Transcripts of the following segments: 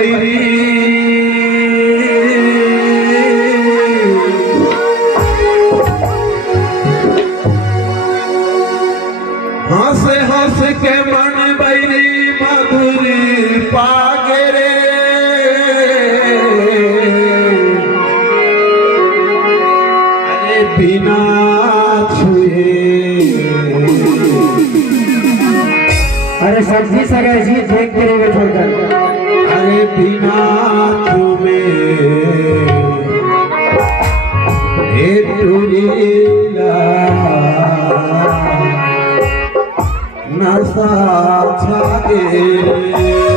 बैरी हंस हंस के मन बैरी मधुरी पागे रे अरे बिना अरे सब्जी सगा जी देख के रहेगा छोड़कर अरे बिना तुम्हें नशा छागे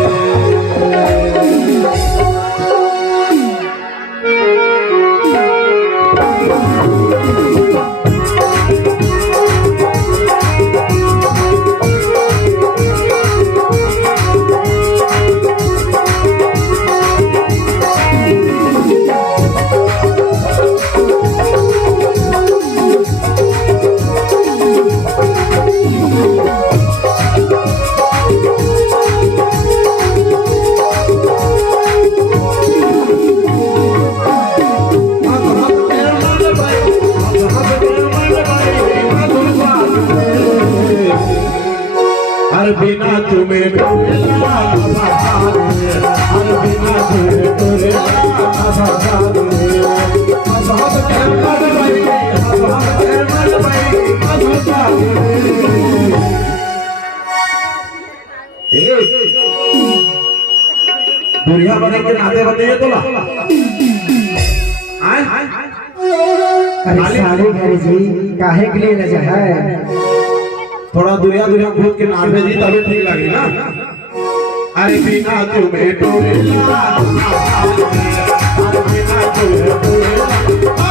हर बिना तुम्हें हर बिना दुनिया बने के नाते बताइए तो अरे साले घर जी काहे के लिए नजर है थोड़ा दुनिया दुनिया घूम के नाच जी तभी ठीक लगी ना अरे बिना तुम्हें टोरेला अरे बिना तुम्हें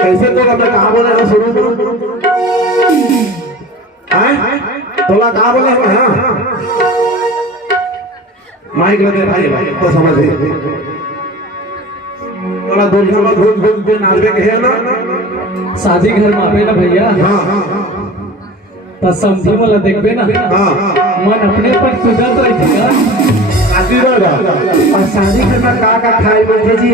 कैसे तो कहाँ बोले ना शुरू तोला कहाँ बोले हाँ माइक लगे भाई तो समझ तोला दुनिया में घूम घूम के नाचबे के है ना शादी घर में आवे ना भैया तो समझी वाला देखबे ना मन अपने पर तुझा तो रहेगा और शादी घर में का खाए बोलते जी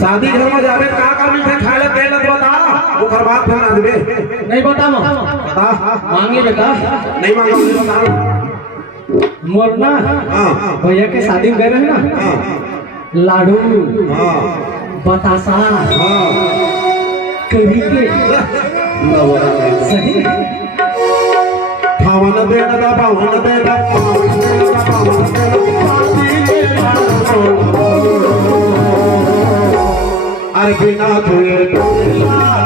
शादी घर में जावे का मीठा खाए ला तेल बता ओकर बात बना देबे नहीं बता बता मांगे बेटा नहीं मांगा बता मोरना भैया के शादी में गए रहे ना लाडू बतासा कभी के सही खावन दे ना पावन दे ना अरे बिना तुझे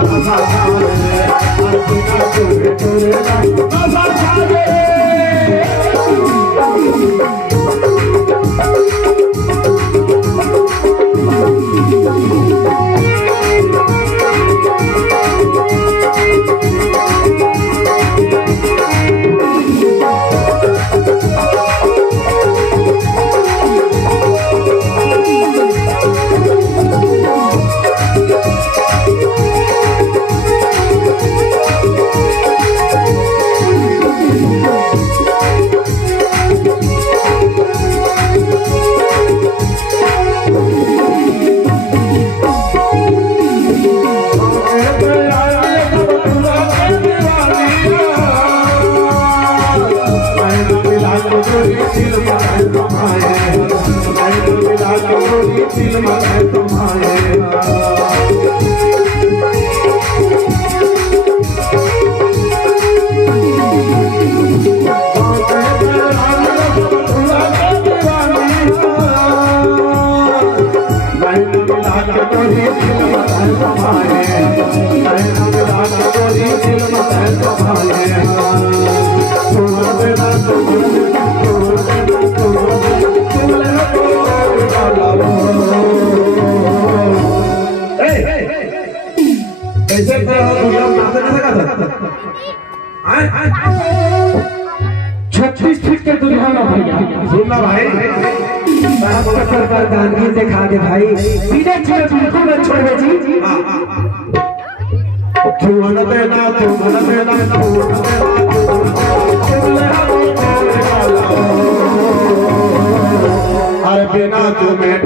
दिल मत संभाले नैना मिला के गोरी दिल मत संभाले तू मेरा तू कैसे नाचने लगा था 36 फीट के दुल्हन हो भैया सुनना भाई पर गांधी दिखा दे भाई सीधे छोड़ बिल्कुल मत छोड़ जी तू मन देना अरे बिना तुम्हें